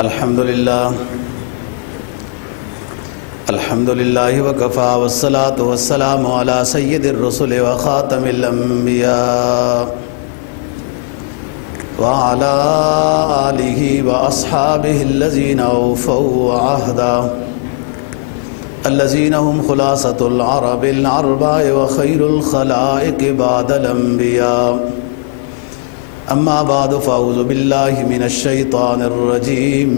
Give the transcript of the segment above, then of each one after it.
الحمدللہ وکفا والصلاة والسلام علی سید الرسل وخاتم الانبیاء وعلی آلہ واصحابہ الذین اوفوا عہدا الذین هم خلاصۃ العرب الاربع وخیر الخلائق بعد الانبیاء اما بعد فاعوذ باللہ من الشیطان الرجیم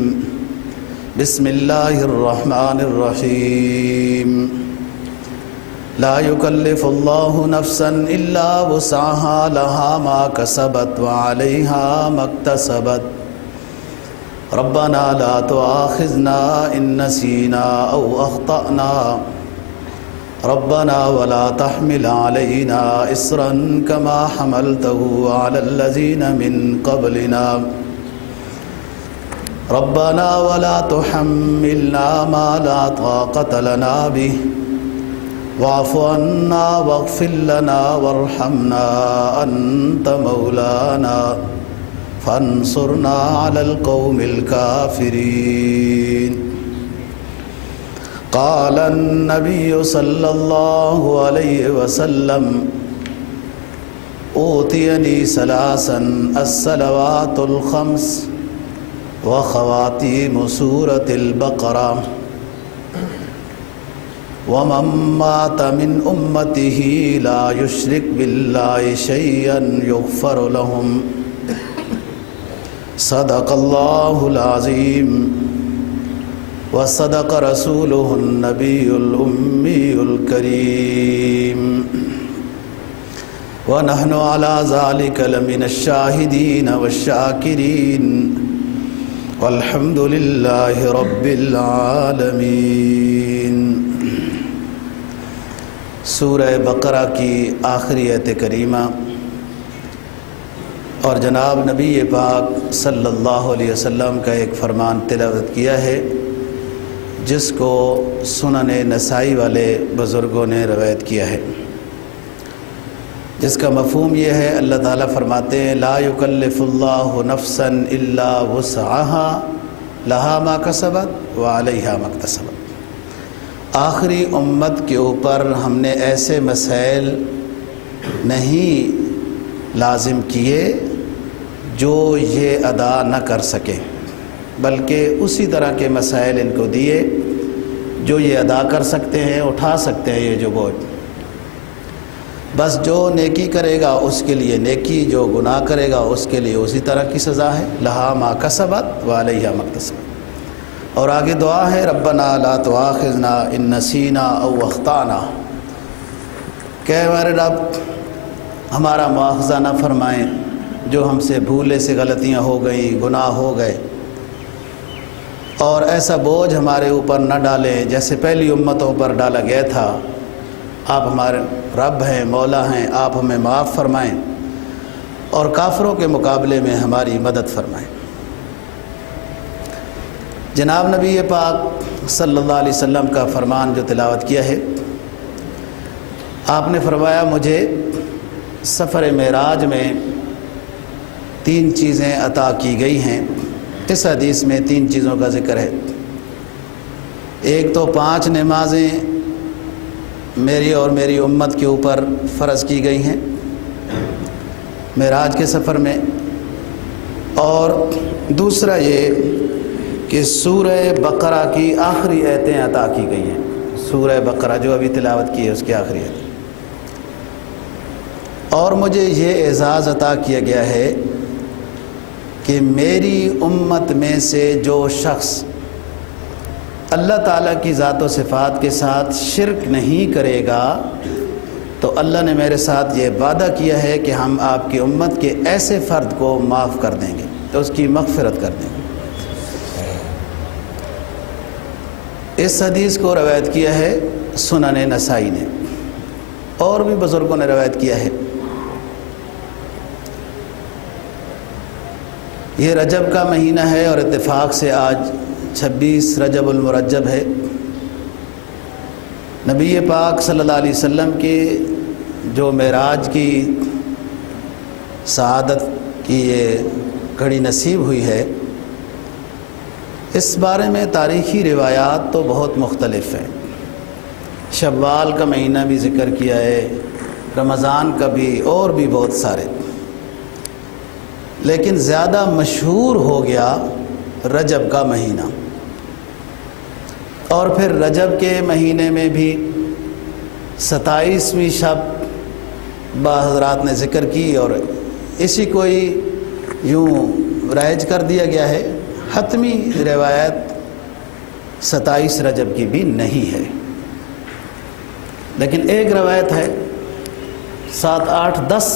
بسم اللہ الرحمن الرحیم لا یکلف اللہ نفسا الا وسعها لها ما کسبت وعلیہا ما اکتسبت ربنا لا تؤاخذنا ان نسینا او اخطأنا ربنا ولا تحمل علينا إصرا كما حملته على الذين من قبلنا ربنا ولا تحملنا ما لا طاقة لنا به واعف عنا واغفر لنا وارحمنا أنت مولانا فانصرنا على القوم الكافرين قال النبي صلى الله عليه وسلم أوتيني ثلاثا الصلوات الخمس وخواتيم سورة البقرة ومن مات من أمته لا يشرك بالله شيئا يغفر لهم صدق الله العظيم وصدق رسوله النبي الأمي الكريم ونحن على ذلك لمن الشاهدين والشاكرين والحمد لله رب العالمين۔ سورہ بقرہ کی آخری آیت کریمہ اور جناب نبی پاک صلی اللہ علیہ وسلم کا ایک فرمان تلاوت کیا ہے جس کو سنن نسائی والے بزرگوں نے روایت کیا ہے، جس کا مفہوم یہ ہے اللہ تعالیٰ فرماتے ہیں لا یکلف اللہ نفسا الا وسعها لها ما کسبت وعلیہا ما اکتسبت۔ آخری امت کے اوپر ہم نے ایسے مسائل نہیں لازم کیے جو یہ ادا نہ کر سکے، بلکہ اسی طرح کے مسائل ان کو دیے جو یہ ادا کر سکتے ہیں، اٹھا سکتے ہیں یہ جو بوجھ۔ بس جو نیکی کرے گا اس کے لیے نیکی، جو گناہ کرے گا اس کے لیے اسی طرح کی سزا ہے، لہا ما کسبت وعلیہا ما اکتسبت۔ اور آگے دعا ہے ربنا لا تؤاخذنا ان نسینا او اخطأنا، کہ ہمارے رب ہمارا مواخذہ نہ فرمائیں جو ہم سے بھولے سے غلطیاں ہو گئیں، گناہ ہو گئے، اور ایسا بوجھ ہمارے اوپر نہ ڈالیں جیسے پہلی امتوں پر ڈالا گیا تھا۔ آپ ہمارے رب ہیں، مولا ہیں، آپ ہمیں معاف فرمائیں اور کافروں کے مقابلے میں ہماری مدد فرمائیں۔ جناب نبی پاک صلی اللہ علیہ وسلم کا فرمان جو تلاوت کیا ہے، آپ نے فرمایا مجھے سفر معراج میں 3 چیزیں عطا کی گئی ہیں۔ اس حدیث میں 3 چیزوں کا ذکر ہے۔ ایک تو 5 نمازیں میری اور میری امت کے اوپر فرض کی گئی ہیں معراج کے سفر میں، اور دوسرا یہ کہ سورہ بقرہ کی آخری آیتیں عطا کی گئی ہیں۔ سورہ بقرہ جو ابھی تلاوت کی ہے اس کی آخری آیتیں، اور مجھے یہ اعزاز عطا کیا گیا ہے کہ میری امت میں سے جو شخص اللہ تعالیٰ کی ذات و صفات کے ساتھ شرک نہیں کرے گا تو اللہ نے میرے ساتھ یہ وعدہ کیا ہے کہ ہم آپ کی امت کے ایسے فرد کو معاف کر دیں گے، تو اس کی مغفرت کر دیں گے۔ اس حدیث کو روایت کیا ہے سنن نسائی نے، اور بھی بزرگوں نے روایت کیا ہے۔ یہ رجب کا مہینہ ہے اور اتفاق سے آج 26 رجب المرجب ہے۔ نبی پاک صلی اللہ علیہ وسلم کی جو معراج کی سعادت کی یہ گھڑی نصیب ہوئی ہے، اس بارے میں تاریخی روایات تو بہت مختلف ہیں۔ شوال کا مہینہ بھی ذکر کیا ہے، رمضان کا بھی، اور بھی بہت سارے، لیکن زیادہ مشہور ہو گیا رجب کا مہینہ۔ اور پھر رجب کے مہینے میں بھی 27ویں شب بعض حضرات نے ذکر کی، اور اسی کو ہی یوں رائج کر دیا گیا ہے۔ حتمی روایت 27 رجب کی بھی نہیں ہے، لیکن ایک روایت ہے، 7، 8، 10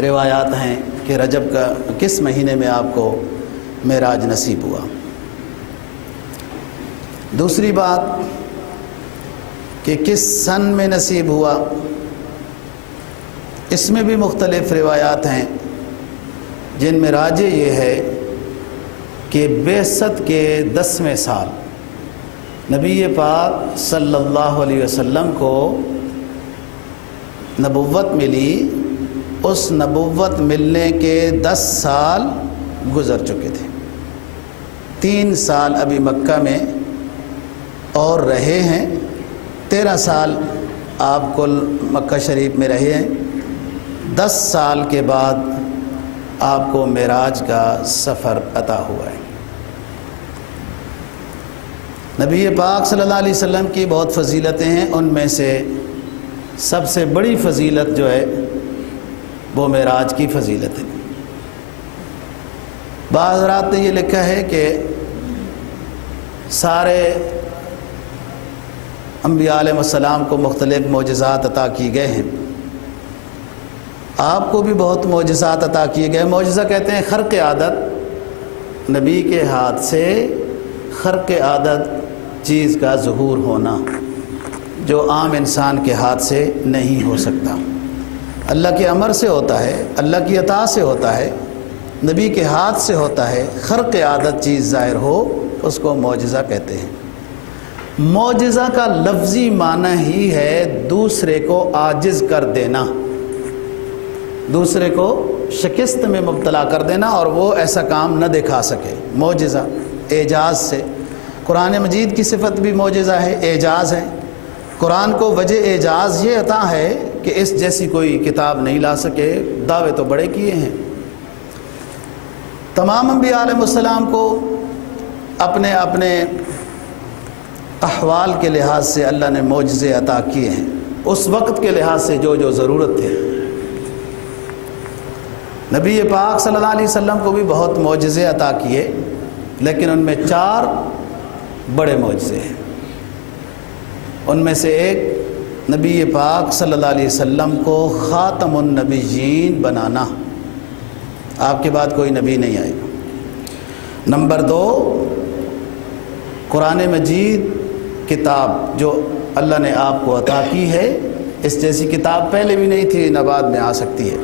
روایات ہیں کہ رجب کا کس مہینے میں آپ کو معراج نصیب ہوا۔ دوسری بات کہ کس سن میں نصیب ہوا، اس میں بھی مختلف روایات ہیں، جن میں راجح یہ ہے کہ بعثت کے 10ویں سال نبی پاک صلی اللہ علیہ وسلم کو نبوت ملی۔ اس نبوت ملنے کے 10 سال گزر چکے تھے، 3 سال ابھی مکہ میں اور رہے ہیں، 13 سال آپ کل مکہ شریف میں رہے ہیں۔ 10 سال کے بعد آپ کو معراج کا سفر عطا ہوا ہے۔ نبی پاک صلی اللہ علیہ وسلم کی بہت فضیلتیں ہیں، ان میں سے سب سے بڑی فضیلت جو ہے وہ معراج کی فضیلت ہے۔ بعض حضرات نے یہ لکھا ہے کہ سارے انبیاء علیہ السلام کو مختلف معجزات عطا کیے گئے ہیں، آپ کو بھی بہت معجزات عطا کیے گئے۔ معجزہ کہتے ہیں خرق عادت، نبی کے ہاتھ سے خرق عادت چیز کا ظہور ہونا، جو عام انسان کے ہاتھ سے نہیں ہو سکتا، اللہ کے امر سے ہوتا ہے، اللہ کی عطا سے ہوتا ہے، نبی کے ہاتھ سے ہوتا ہے۔ خرق عادت چیز ظاہر ہو اس کو معجزہ کہتے ہیں۔ معجزہ کا لفظی معنی ہی ہے دوسرے کو عاجز کر دینا، دوسرے کو شکست میں مبتلا کر دینا اور وہ ایسا کام نہ دکھا سکے۔ معجزہ اعجاز سے، قرآن مجید کی صفت بھی معجزہ ہے، اعجاز ہے۔ قرآن کو وجہ اعجاز یہ عطا ہے کہ اس جیسی کوئی کتاب نہیں لا سکے، دعوے تو بڑے کیے ہیں۔ تمام انبیاء علیہ السلام کو اپنے اپنے احوال کے لحاظ سے اللہ نے معجزے عطا کیے ہیں، اس وقت کے لحاظ سے جو جو ضرورت تھے۔ نبی پاک صلی اللہ علیہ وسلم کو بھی بہت معجزے عطا کیے، لیکن ان میں 4 بڑے معجزے ہیں۔ ان میں سے ایک نبی پاک صلی اللہ علیہ وسلم کو خاتم النبیین بنانا، آپ کے بعد کوئی نبی نہیں آئے گا۔ نمبر 2، قرآن مجید کتاب جو اللہ نے آپ کو عطا کی ہے، اس جیسی کتاب پہلے بھی نہیں تھی، نہ بعد میں آ سکتی ہے،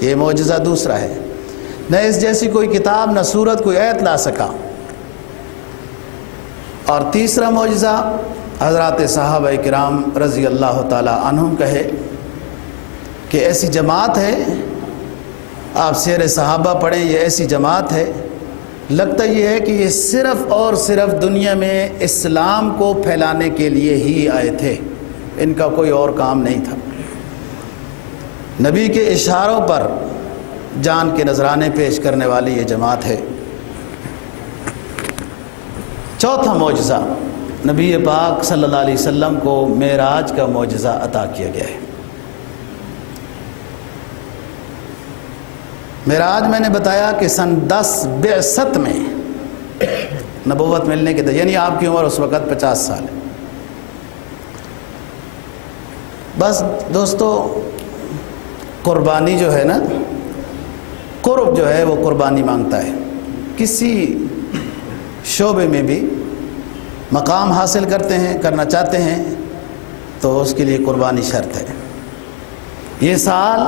یہ معجزہ دوسرا ہے۔ نہ اس جیسی کوئی کتاب، نہ سورت، کوئی آیت لا سکا۔ اور تیسرا معجزہ حضرات صحابہ کرام رضی اللہ تعالی عنہم کا ہے کہ ایسی جماعت ہے، آپ سیر صحابہ پڑھیں، یہ ایسی جماعت ہے، لگتا یہ ہے کہ یہ صرف اور صرف دنیا میں اسلام کو پھیلانے کے لیے ہی آئے تھے، ان کا کوئی اور کام نہیں تھا۔ نبی کے اشاروں پر جان کے نذرانے پیش کرنے والی یہ جماعت ہے۔ چوتھا معجزہ، نبی پاک صلی اللہ علیہ وسلم کو معراج کا معجزہ عطا کیا گیا ہے۔ معراج میں نے بتایا کہ سن 10 بعثت میں نبوت ملنے کے یعنی آپ کی عمر اس وقت 50 سال ہے۔ بس دوستو، قربانی جو ہے نا، قرب جو ہے وہ قربانی مانگتا ہے۔ کسی شعبے میں بھی مقام حاصل کرنا چاہتے ہیں تو اس کے لیے قربانی شرط ہے۔ یہ سال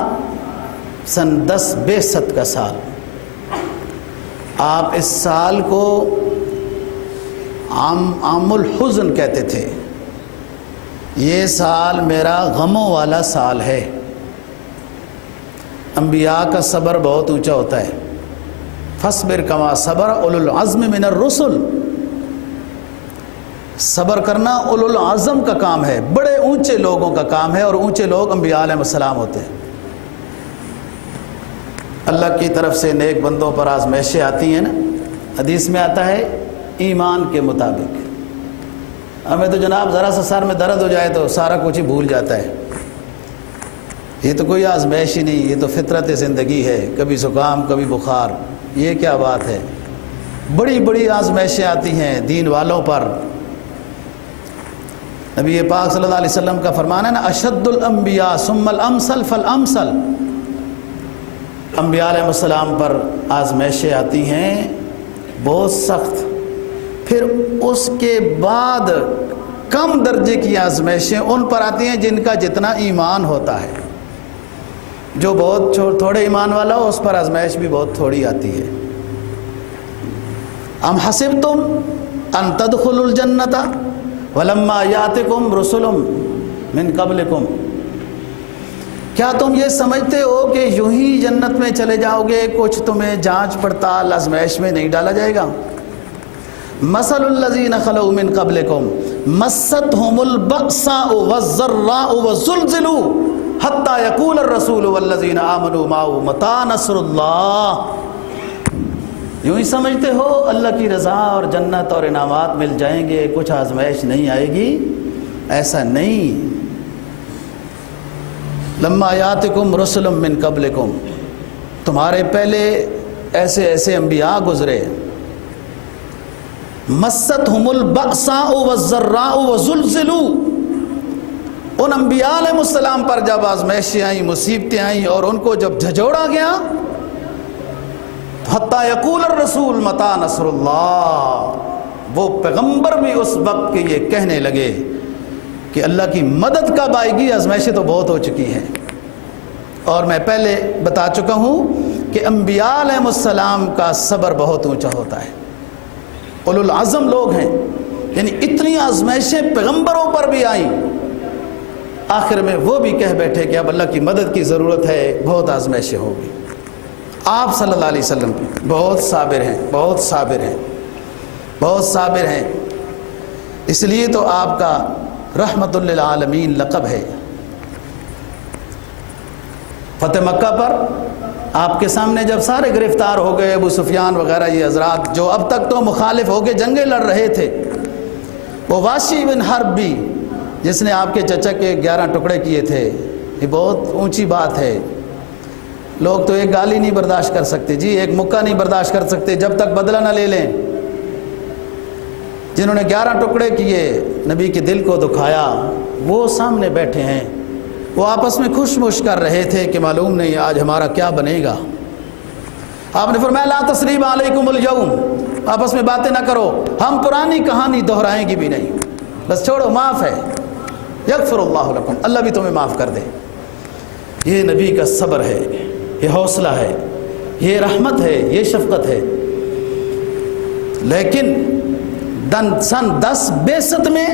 سن 10 بعثت کا سال، آپ اس سال کو عام الحزن کہتے تھے۔ یہ سال میرا غموں والا سال ہے۔ انبیاء کا صبر بہت اونچا ہوتا ہے، فصبر کما صبر اولو العزم من الرسل، صبر کرنا اولو العزم کا کام ہے، بڑے اونچے لوگوں کا کام ہے، اور اونچے لوگ انبیاء علیہ السلام ہوتے ہیں۔ اللہ کی طرف سے نیک بندوں پر آزمائشیں آتی ہیں نا، حدیث میں آتا ہے ایمان کے مطابق۔ ہمیں تو جناب ذرا سا سر میں درد ہو جائے تو سارا کچھ ہی بھول جاتا ہے، یہ تو کوئی آزمائش ہی نہیں، یہ تو فطرت زندگی ہے، کبھی زکام کبھی بخار، یہ کیا بات ہے؟ بڑی بڑی آزمائشیں آتی ہیں دین والوں پر۔ نبی پاک صلی اللہ علیہ وسلم کا فرمان ہے نا، اشد الانبیاء ثم الامثل فالامثل، انبیاء علیہ السلام پر آزمائشیں آتی ہیں بہت سخت، پھر اس کے بعد کم درجے کی آزمائشیں ان پر آتی ہیں جن کا جتنا ایمان ہوتا ہے۔ جو بہت تھوڑے ایمان والا ہو اس پر آزمائش بھی بہت تھوڑی آتی ہے۔ ام حسبتم ان تدخلوا الجنۃ ولما یاتکم رسل من قبلکم، کیا تم یہ سمجھتے ہو کہ یوں ہی جنت میں چلے جاؤ گے، کچھ تمہیں جانچ پڑتال آزمائش میں نہیں ڈالا جائے گا؟ مثل الذین خلوا من قبلکم مستهم البأساء والضراء وزلزلوا حتی یقول الرسول والذین آمنوا معه متی نصر اللہ۔ یوں ہی سمجھتے ہو اللہ کی رضا اور جنت اور انعامات مل جائیں گے، کچھ آزمائش نہیں آئے گی؟ ایسا نہیں۔ لما یاتکم رسل من قبلکم، تمہارے پہلے ایسے ایسے انبیاء گزرے، مستہم البأساء والضراء وزلزلوا، ان انبیاء علیہ السلام پر جب آزمائشیں آئیں، مصیبتیں آئیں، اور ان کو جب جھجوڑا گیا، حتی یقول الرسول متی نصر اللہ، وہ پیغمبر بھی اس وقت کے یہ کہنے لگے کہ اللہ کی مدد کب آئے گی؟ آزمائشیں تو بہت ہو چکی ہیں۔ اور میں پہلے بتا چکا ہوں کہ انبیاء علیہ السلام کا صبر بہت اونچا ہوتا ہے، اولو العزم لوگ ہیں، یعنی اتنی آزمائشیں پیغمبروں پر بھی آئیں، آخر میں وہ بھی کہہ بیٹھے کہ اب اللہ کی مدد کی ضرورت ہے، بہت آزمائشیں ہوگی۔ آپ صلی اللہ علیہ وسلم بہت صابر ہیں، بہت صابر ہیں، بہت صابر ہیں، اس لیے تو آپ کا رحمت للعالمین لقب ہے۔ فتح مکہ پر آپ کے سامنے جب سارے گرفتار ہو گئے، ابو سفیان وغیرہ یہ حضرات جو اب تک تو مخالف ہو کے جنگیں لڑ رہے تھے، وہ واشی بن حرب بھی جس نے آپ کے چچا کے 11 ٹکڑے کیے تھے، یہ بہت اونچی بات ہے۔ لوگ تو ایک گالی نہیں برداشت کر سکتے، جی ایک مکہ نہیں برداشت کر سکتے جب تک بدلہ نہ لے لیں۔ جنہوں نے 11 ٹکڑے کیے، نبی کے دل کو دکھایا، وہ سامنے بیٹھے ہیں، وہ آپس میں خوش مش کر رہے تھے کہ معلوم نہیں آج ہمارا کیا بنے گا۔ آپ نے فرمایا لا تثریب علیکم اليوم، آپس میں باتیں نہ کرو، ہم پرانی کہانی دہرائیں گی بھی نہیں، بس چھوڑو، معاف ہے، یغفر اللہ لکم، اللہ بھی تمہیں معاف کر دے۔ یہ نبی کا صبر ہے، یہ حوصلہ ہے، یہ رحمت ہے، یہ شفقت ہے۔ لیکن سن 1062 میں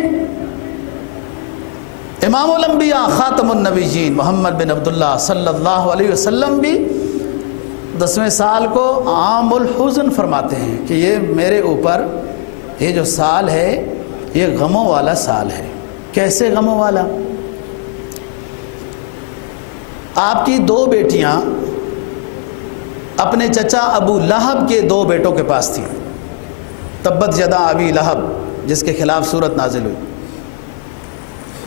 امام الانبیاء خاتم النبیین محمد بن عبداللہ صلی اللہ علیہ وسلم بھی 10ویں سال کو عام الحزن فرماتے ہیں کہ یہ میرے اوپر یہ جو سال ہے یہ غموں والا سال ہے۔ کیسے غموں والا؟ آپ کی 2 بیٹیاں اپنے چچا ابو لہب کے 2 بیٹوں کے پاس تھیں، تبت یدا ابی لہب، جس کے خلاف صورت نازل ہوئی۔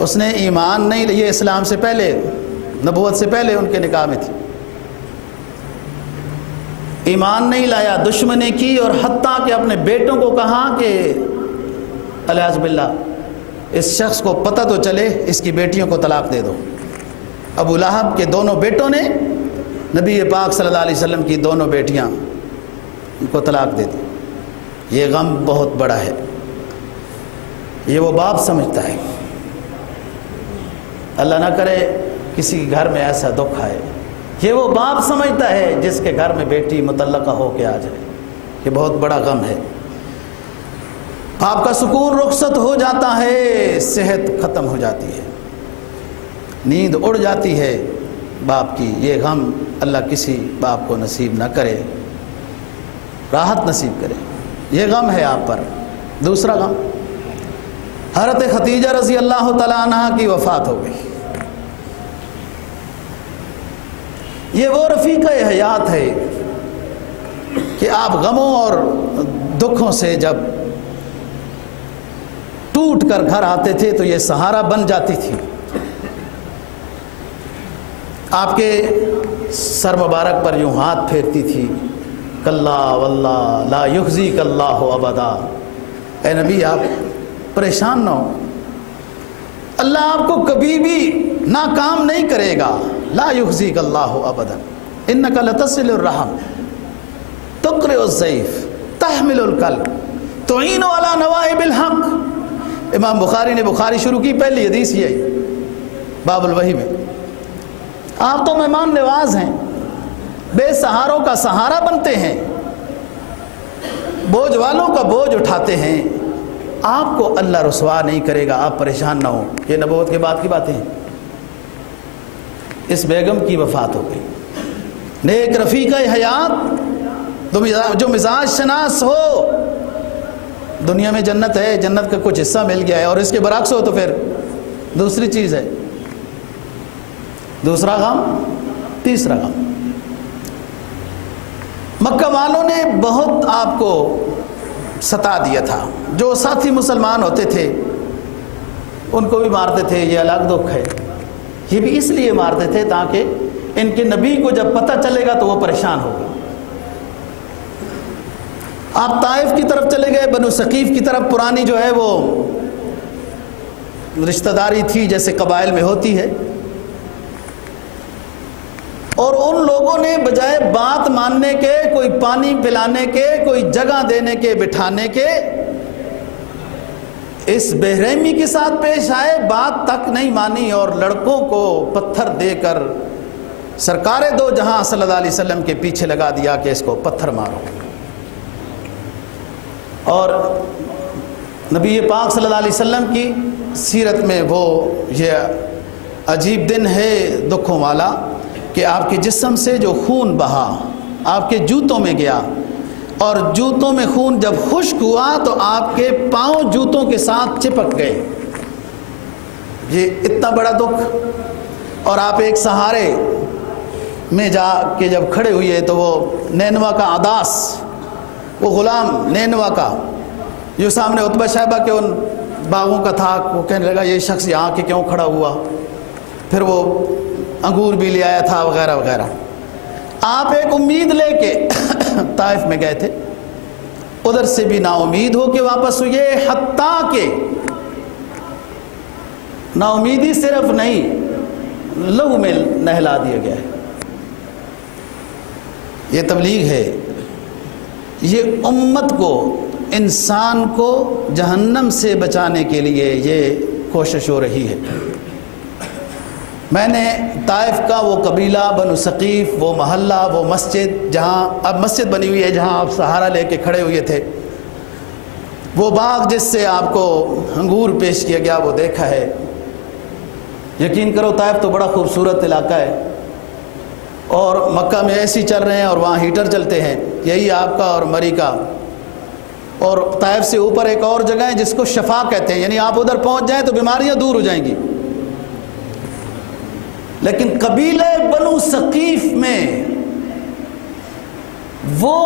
اس نے ایمان نہیں، یہ اسلام سے پہلے، نبوت سے پہلے ان کے نکاح میں تھی، ایمان نہیں لایا، دشمنی کی، اور حتیٰ کہ اپنے بیٹوں کو کہا کہ الیاذ باللہ اس شخص کو پتہ تو چلے، اس کی بیٹیوں کو طلاق دے دو۔ ابو لہب کے دونوں بیٹوں نے نبی پاک صلی اللہ علیہ وسلم کی دونوں بیٹیاں ان کو طلاق دے دی۔ یہ غم بہت بڑا ہے، یہ وہ باپ سمجھتا ہے، اللہ نہ کرے کسی گھر میں ایسا دکھ آئے، یہ وہ باپ سمجھتا ہے جس کے گھر میں بیٹی مطلقہ ہو کے آ جائے، یہ بہت بڑا غم ہے۔ آپ کا سکون رخصت ہو جاتا ہے، صحت ختم ہو جاتی ہے، نیند اڑ جاتی ہے باپ کی، یہ غم اللہ کسی باپ کو نصیب نہ کرے۔ راحت نصیب کرے. یہ غم ہے آپ پر. دوسرا غم، حضرت خدیجہ رضی اللہ تعالیٰ عنہ کی وفات ہو گئی. یہ وہ رفیقہ حیات ہے کہ آپ غموں اور دکھوں سے جب ٹوٹ کر گھر آتے تھے تو یہ سہارا بن جاتی تھی. آپ کے سر مبارک پر یوں ہاتھ پھیرتی تھی، کلا واللہ لا یخزیک اللہ ابدا. اے نبی آپ پریشان نہ ہو، اللہ آپ کو کبھی بھی ناکام نہیں کرے گا. لا یخزیک اللہ ابدا انک لتصل الرحم تقرئ الضیف تحمل الکلب تعین علی نوائب الحق. امام بخاری نے بخاری شروع کی پہلی حدیث یہی باب الوحی میں. آپ تو مہمان نواز ہیں، بے سہاروں کا سہارا بنتے ہیں، بوجھ والوں کا بوجھ اٹھاتے ہیں. آپ کو اللہ رسوا نہیں کرے گا، آپ پریشان نہ ہو. یہ نبوت کے بعد کی باتیں ہیں. اس بیگم کی وفات ہو گئی. نیک رفیقہ حیات جو مزاج شناس ہو، دنیا میں جنت ہے، جنت کا کچھ حصہ مل گیا ہے، اور اس کے برعکس ہو تو پھر دوسری چیز ہے. دوسرا غم. تیسرا غم، مکہ والوں نے بہت آپ کو ستا دیا تھا. جو ساتھی مسلمان ہوتے تھے ان کو بھی مارتے تھے، یہ الگ دکھ ہے. یہ بھی اس لیے مارتے تھے تاکہ ان کے نبی کو جب پتہ چلے گا تو وہ پریشان ہوگا. آپ طائف کی طرف چلے گئے، بنو ثقیف کی طرف. پرانی جو ہے وہ رشتہ داری تھی جیسے قبائل میں ہوتی ہے، اور ان لوگوں نے بجائے بات ماننے کے، کوئی پانی پلانے کے، کوئی جگہ دینے کے، بٹھانے کے، اس بے رحمی کے ساتھ پیش آئے. بات تک نہیں مانی اور لڑکوں کو پتھر دے کر سرکار دو جہاں صلی اللہ علیہ وسلم کے پیچھے لگا دیا کہ اس کو پتھر مارو. اور نبی پاک صلی اللہ علیہ وسلم کی سیرت میں وہ یہ عجیب دن ہے دکھوں والا کہ آپ کے جسم سے جو خون بہا آپ کے جوتوں میں گیا، اور جوتوں میں خون جب خشک ہوا تو آپ کے پاؤں جوتوں کے ساتھ چپک گئے. یہ اتنا بڑا دکھ. اور آپ ایک سہارے میں جا کے جب کھڑے ہوئے تو وہ نینوا کا عداس، وہ غلام نینوا کا جو سامنے عتبہ شیبہ کے ان باغوں کا تھا، وہ کہنے لگا یہ شخص یہاں کے کیوں کھڑا ہوا. پھر وہ انگور بھی لے آیا تھا وغیرہ وغیرہ. آپ ایک امید لے کے طائف میں گئے تھے، ادھر سے بھی نا امید ہو کے واپس ہوئے. حتیٰ کہ نا امیدی صرف نہیں، لہو میں نہلا دیا گیا ہے. یہ تبلیغ ہے، یہ امت کو، انسان کو جہنم سے بچانے کے لیے یہ کوشش ہو رہی ہے. میں نے طائف کا وہ قبیلہ بنو ثقیف، وہ محلہ، وہ مسجد جہاں اب مسجد بنی ہوئی ہے، جہاں آپ سہارا لے کے کھڑے ہوئے تھے، وہ باغ جس سے آپ کو انگور پیش کیا گیا وہ دیکھا ہے. یقین کرو طائف تو بڑا خوبصورت علاقہ ہے، اور مکہ میں ایسی چل رہے ہیں اور وہاں ہیٹر چلتے ہیں. یہی آپ کا اور مری کا. اور طائف سے اوپر ایک اور جگہ ہے جس کو شفا کہتے ہیں، یعنی آپ ادھر پہنچ جائیں تو بیماریاں دور ہو جائیں گی. لیکن قبیلہ بنو ثقیف میں وہ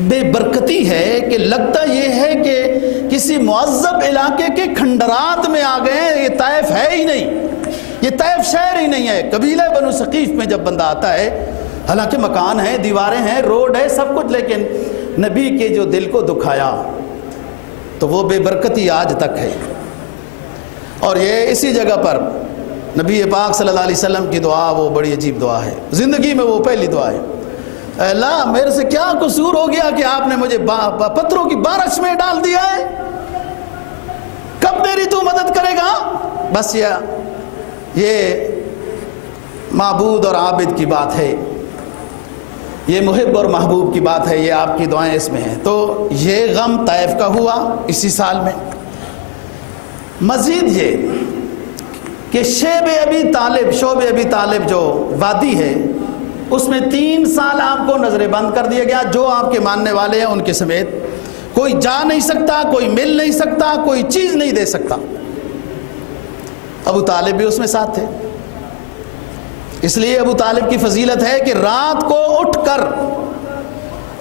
بے برکتی ہے کہ لگتا یہ ہے کہ کسی معذب علاقے کے کھنڈرات میں آ گئے ہیں. یہ طائف ہے ہی نہیں، یہ طائف شہر ہی نہیں ہے. قبیلہ بنو ثقیف میں جب بندہ آتا ہے، حالانکہ مکان ہیں، دیواریں ہیں، روڈ ہے، سب کچھ، لیکن نبی کے جو دل کو دکھایا تو وہ بے برکتی آج تک ہے. اور یہ اسی جگہ پر نبی پاک صلی اللہ علیہ وسلم کی دعا، وہ بڑی عجیب دعا ہے، زندگی میں وہ پہلی دعا ہے. اے اللہ میرے سے کیا قصور ہو گیا کہ آپ نے مجھے پتھروں کی بارش میں ڈال دیا ہے، کب میری تو مدد کرے گا. بس یہ معبود اور عابد کی بات ہے، یہ محب اور محبوب کی بات ہے، یہ آپ کی دعائیں اس میں ہیں. تو یہ غم طائف کا ہوا اسی سال میں. مزید یہ کہ شعب ابی طالب جو وادی ہے، اس میں 3 سال آپ کو نظر بند کر دیا گیا، جو آپ کے ماننے والے ہیں ان کے سمیت کوئی جا نہیں سکتا، کوئی مل نہیں سکتا، کوئی چیز نہیں دے سکتا۔ ابو طالب بھی اس میں ساتھ تھے، اس لیے ابو طالب کی فضیلت ہے کہ رات کو اٹھ کر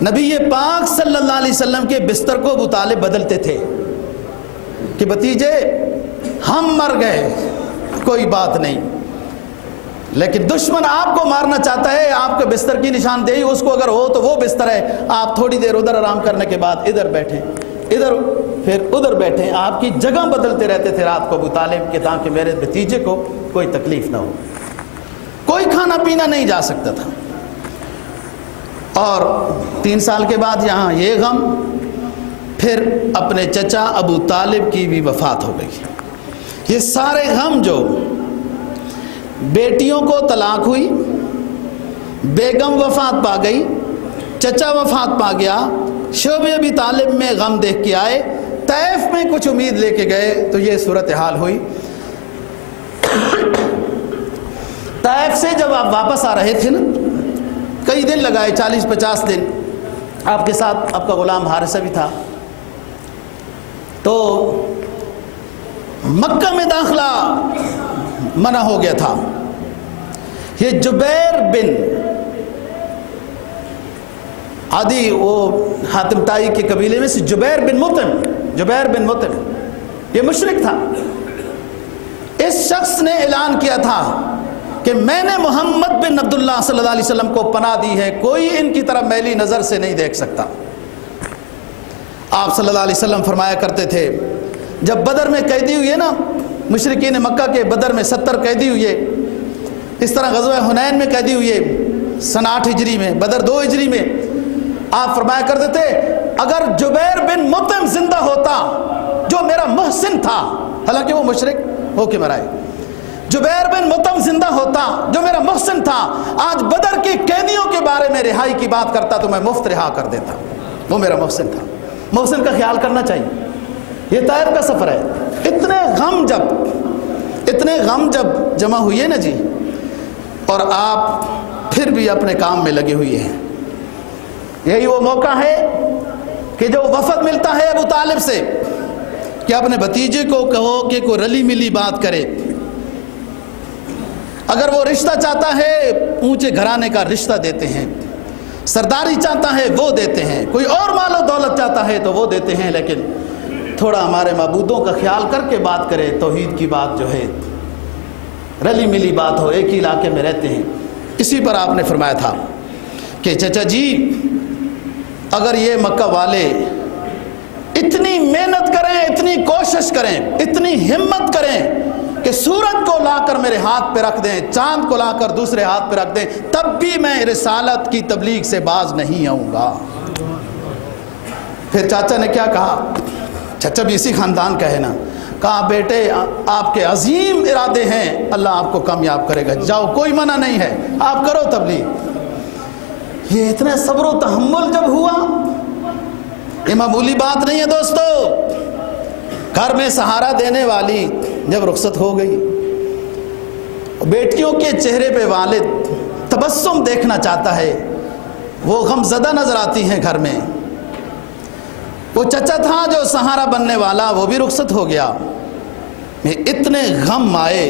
نبی پاک صلی اللہ علیہ وسلم کے بستر کو ابو طالب بدلتے تھے کہ بھتیجے ہم مر گئے کوئی بات نہیں، لیکن دشمن آپ کو مارنا چاہتا ہے، آپ کے بستر کی نشاندہی اس کو اگر ہو تو وہ بستر ہے، آپ تھوڑی دیر ادھر آرام کرنے کے بعد ادھر بیٹھیں، ادھر پھر ادھر بیٹھیں۔ آپ کی جگہ بدلتے رہتے تھے رات کو ابو طالب کے، تاکہ میرے بھتیجے کو کوئی تکلیف نہ ہو۔ کوئی کھانا پینا نہیں جا سکتا تھا۔ اور 3 سال کے بعد یہاں یہ غم، پھر اپنے چچا ابو طالب کی بھی وفات ہو گئی۔ یہ سارے غم جو بیٹیوں کو طلاق ہوئی، بیگم وفات پا گئی، چچا وفات پا گیا، شعب ابی طالب میں غم دیکھ کے آئے، طیف میں کچھ امید لے کے گئے تو یہ صورتحال ہوئی۔ طیف سے جب آپ واپس آ رہے تھے نا، کئی دن لگائے، 40-50 دن، آپ کے ساتھ آپ کا غلام حارثہ بھی تھا، تو مکہ میں داخلہ منع ہو گیا تھا۔ یہ جبیر بن عدی، وہ حاتم طائی کے قبیلے میں سے جبیر بن مطعم، یہ مشرک تھا۔ اس شخص نے اعلان کیا تھا کہ میں نے محمد بن عبداللہ صلی اللہ علیہ وسلم کو پناہ دی ہے، کوئی ان کی طرف میلی نظر سے نہیں دیکھ سکتا۔ آپ صلی اللہ علیہ وسلم فرمایا کرتے تھے، جب بدر میں قیدی ہوئے نا، مشرکین مکہ کے بدر میں 70 قیدی ہوئے، اس طرح غزوہ حنین میں قیدی ہوئے سن 8 ہجری میں، بدر 2 ہجری میں، آپ فرمایا کرتے تھے اگر جبیر بن مطعم زندہ ہوتا جو میرا محسن تھا، حالانکہ وہ مشرک ہو کے مرائے، جبیر بن مطعم زندہ ہوتا جو میرا محسن تھا، آج بدر کے قیدیوں کے بارے میں رہائی کی بات کرتا تو میں مفت رہا کر دیتا۔ وہ میرا محسن تھا۔ محسن کا خیال کرنا چاہیے۔ یہ طائف کا سفر ہے۔ اتنے غم جب جمع ہوئے نا جی، اور آپ پھر بھی اپنے کام میں لگے ہوئے ہیں، یہی وہ موقع ہے کہ جو وفد ملتا ہے ابو طالب سے کہ اپنے بھتیجے کو کہو کہ کوئی رلی ملی بات کرے، اگر وہ رشتہ چاہتا ہے اونچے گھرانے کا رشتہ دیتے ہیں، سرداری چاہتا ہے وہ دیتے ہیں، کوئی اور مال و دولت چاہتا ہے تو وہ دیتے ہیں، لیکن تھوڑا ہمارے معبودوں کا خیال کر کے بات کرے، توحید کی بات جو ہے رلی ملی بات ہو، ایک ہی علاقے میں رہتے ہیں۔ اسی پر آپ نے فرمایا تھا کہ چچا جی اگر یہ مکہ والے اتنی محنت کریں، اتنی کوشش کریں، اتنی ہمت کریں کہ سورج کو لا کر میرے ہاتھ پہ رکھ دیں، چاند کو لا کر دوسرے ہاتھ پہ رکھ دیں، تب بھی میں رسالت کی تبلیغ سے باز نہیں آؤں گا۔ پھر چاچا نے کیا کہا؟ چچا بھی اسی خاندان کا ہے نا، کہا بیٹے آپ کے عظیم ارادے ہیں، اللہ آپ کو کامیاب کرے گا، جاؤ کوئی منع نہیں ہے، آپ کرو تبلیغ۔ یہ اتنا صبر و تحمل جب ہوا، یہ معمولی بات نہیں ہے دوستو۔ گھر میں سہارا دینے والی جب رخصت ہو گئی، بیٹیوں کے چہرے پہ والد تبسم دیکھنا چاہتا ہے، وہ غم زدہ نظر آتی ہیں گھر میں۔ وہ چچا تھا جو سہارا بننے والا، وہ بھی رخصت ہو گیا۔ میں اتنے غم آئے،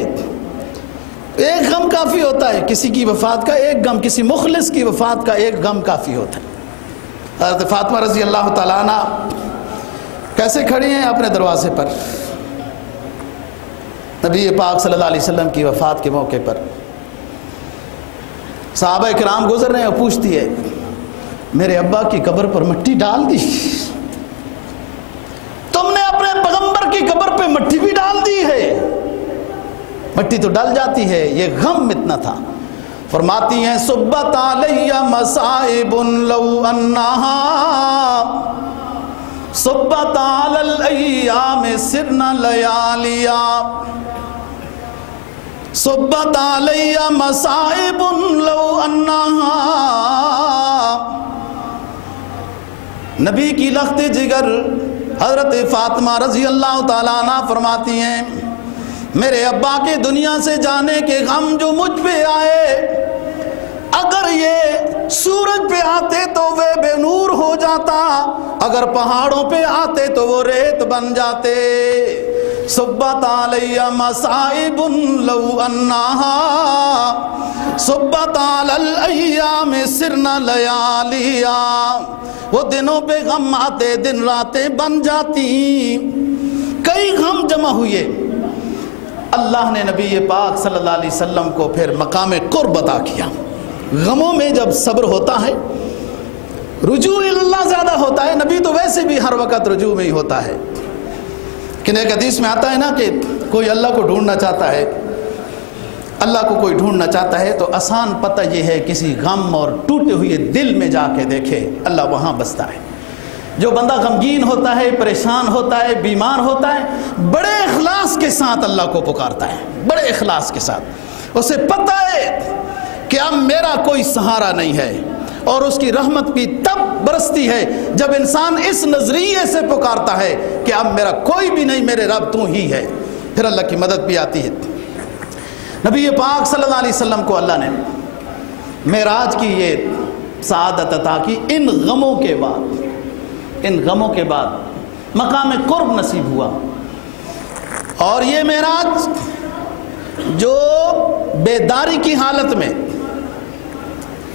ایک غم کافی ہوتا ہے، کسی کی وفات کا ایک غم، کسی مخلص کی وفات کا ایک غم کافی ہوتا ہے۔ حضرت فاطمہ رضی اللہ تعالیٰ عنہ کیسے کھڑی ہیں اپنے دروازے پر، نبی پاک صلی اللہ علیہ وسلم کی وفات کے موقع پر صحابہ کرام گزر رہے ہیں، اور پوچھتی ہے میرے ابا کی قبر پر مٹی ڈال دی، تم نے اپنے پیغمبر کی قبر پہ مٹی بھی ڈال دی ہے؟ مٹی تو ڈل جاتی ہے، یہ غم اتنا تھا۔ فرماتی ہیں صبت علی مصائب لو انہا صبت علی الایام سرنا لیالیا، صبت علی مصائب لو انہا۔ نبی کی لخت جگر حضرت فاطمہ رضی اللہ تعالیٰ عنہ فرماتی ہیں میرے ابا کے دنیا سے جانے کے غم جو مجھ پہ آئے، اگر یہ سورج پہ آتے تو وہ بے نور ہو جاتا، اگر پہاڑوں پہ آتے تو وہ ریت بن جاتے۔ صبت علی مصائب لو انہا صبت علی الایام سرنا لیالیا، وہ دنوں پہ غم آتے دن راتیں بن جاتی۔ کئی غم جمع ہوئے، اللہ نے نبی پاک صلی اللہ علیہ وسلم کو پھر مقام قرب عطا کیا۔ غموں میں جب صبر ہوتا ہے، رجوع اللہ زیادہ ہوتا ہے۔ نبی تو ویسے بھی ہر وقت رجوع میں ہی ہوتا ہے، کہ ایک حدیث میں آتا ہے نا کہ کوئی اللہ کو ڈھونڈنا چاہتا ہے، اللہ کو کوئی ڈھونڈنا چاہتا ہے تو آسان پتہ یہ ہے کسی غم اور ٹوٹے ہوئے دل میں جا کے دیکھے، اللہ وہاں بستا ہے۔ جو بندہ غمگین ہوتا ہے، پریشان ہوتا ہے، بیمار ہوتا ہے، بڑے اخلاص کے ساتھ اللہ کو پکارتا ہے، بڑے اخلاص کے ساتھ۔ اسے پتہ ہے کہ اب میرا کوئی سہارا نہیں ہے، اور اس کی رحمت بھی تب برستی ہے جب انسان اس نظریے سے پکارتا ہے کہ اب میرا کوئی بھی نہیں، میرے رب تو ہی ہے، پھر اللہ کی مدد بھی آتی ہے۔ نبی پاک صلی اللہ علیہ وسلم کو اللہ نے معراج کی یہ سعادت عطا کی، ان غموں کے بعد مقام قرب نصیب ہوا۔ اور یہ معراج جو بیداری کی حالت میں،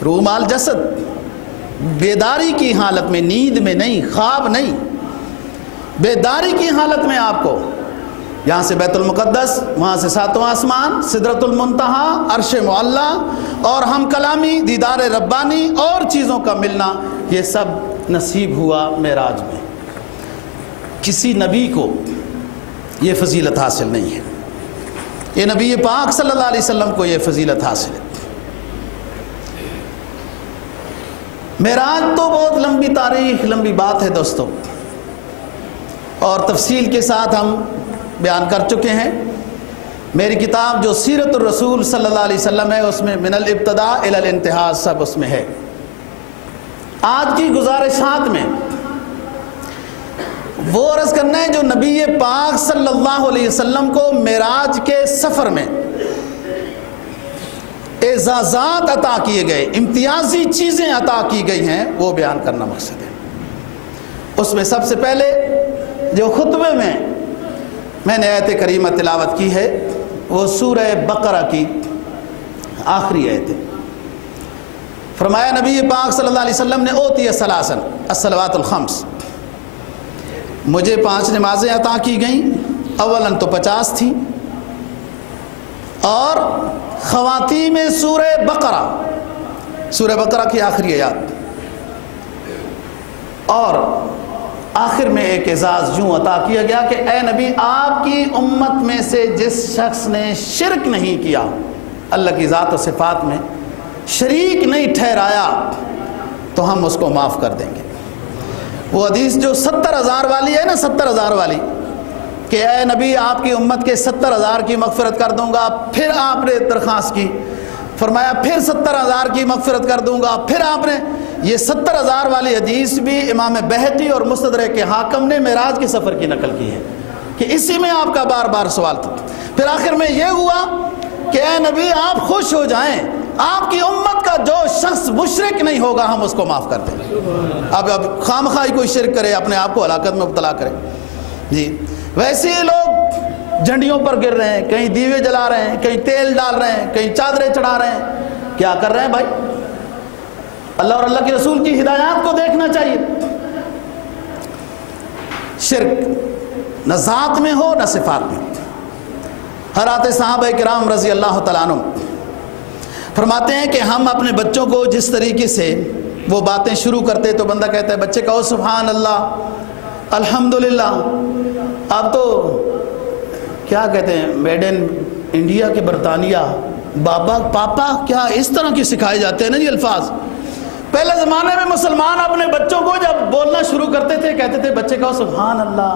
رومال جسد، بیداری کی حالت میں، نیند میں نہیں، خواب نہیں، بیداری کی حالت میں آپ کو یہاں سے بیت المقدس، وہاں سے ساتواں آسمان، سدرۃ المنتہا، عرش معلی اور ہم کلامی، دیدار ربانی اور چیزوں کا ملنا، یہ سب نصیب ہوا معراج میں۔ کسی نبی کو یہ فضیلت حاصل نہیں ہے، یہ نبی پاک صلی اللہ علیہ وسلم کو یہ فضیلت حاصل ہے۔ معراج تو بہت لمبی تاریخ، لمبی بات ہے دوستو، اور تفصیل کے ساتھ ہم بیان کر چکے ہیں۔ میری کتاب جو سیرت الرسول صلی اللہ علیہ وسلم ہے، اس میں من الابتداء الی الانتہاء سب اس میں ہے۔ آج کی گزارشات میں وہ عرض کرنا ہے جو نبی پاک صلی اللہ علیہ وسلم کو معراج کے سفر میں اعزازات عطا کیے گئے، امتیازی چیزیں عطا کی گئی ہیں، وہ بیان کرنا مقصد ہے۔ اس میں سب سے پہلے جو خطبے میں نے آیت کریمہ تلاوت کی ہے، وہ سورہ بقرہ کی آخری آیت ہے۔ فرمایا نبی پاک صلی اللہ علیہ وسلم نے اوتی ثلاثن الصلوات الخمس، مجھے 5 نمازیں عطا کی گئیں، اولاً تو 50 تھیں، اور خواتین میں سورہ بقرہ کی آخری آیات، اور آخر میں ایک اعزاز یوں عطا کیا گیا کہ اے نبی، آپ کی امت میں سے جس شخص نے شرک نہیں کیا، اللہ کی ذات و صفات میں شریک نہیں ٹھہرایا، تو ہم اس کو معاف کر دیں گے۔ وہ حدیث جو 70,000 والی ہے نا، 70,000 والی، کہ اے نبی آپ کی امت کے 70,000 کی مغفرت کر دوں گا، پھر آپ نے درخواست کی، فرمایا پھر 70,000 کی مغفرت کر دوں گا، پھر آپ نے، یہ 70,000 والی حدیث بھی امام بہقی اور مستدرک حاکم نے معراج کے سفر کی نقل کی ہے، کہ اسی میں آپ کا بار بار سوال تھا۔ پھر آخر میں یہ ہوا کہ اے نبی آپ خوش ہو جائیں، آپ کی امت کا جو شخص مشرک نہیں ہوگا ہم اس کو معاف کر دیں۔ اب خامخواہ کوئی شرک کرے، اپنے آپ کو ہلاکت میں مبتلا کرے، جی ویسے ہی لوگ جھنڈیوں پر گر رہے ہیں، کہیں دیوے جلا رہے ہیں، کہیں تیل ڈال رہے ہیں، کہیں چادریں چڑھا رہے ہیں، کیا کر رہے ہیں بھائی؟ اللہ اور اللہ کے رسول کی ہدایات کو دیکھنا چاہیے۔ شرک نہ ذات میں ہو نہ صفات میں۔ حضرات صحابہ کرام رضی اللہ تعالیٰ عنہ فرماتے ہیں کہ ہم اپنے بچوں کو جس طریقے سے وہ باتیں شروع کرتے تو بندہ کہتا ہے، بچے کہو سبحان اللہ، الحمدللہ۔ اب تو کیا کہتے ہیں، میڈ ان انڈیا کے برطانیہ، بابا پاپا، کیا اس طرح کی سکھائے جاتے ہیں نا یہ الفاظ۔ پہلے زمانے میں مسلمان اپنے بچوں کو جب بولنا شروع کرتے تھے کہتے تھے بچے کہو سبحان اللہ،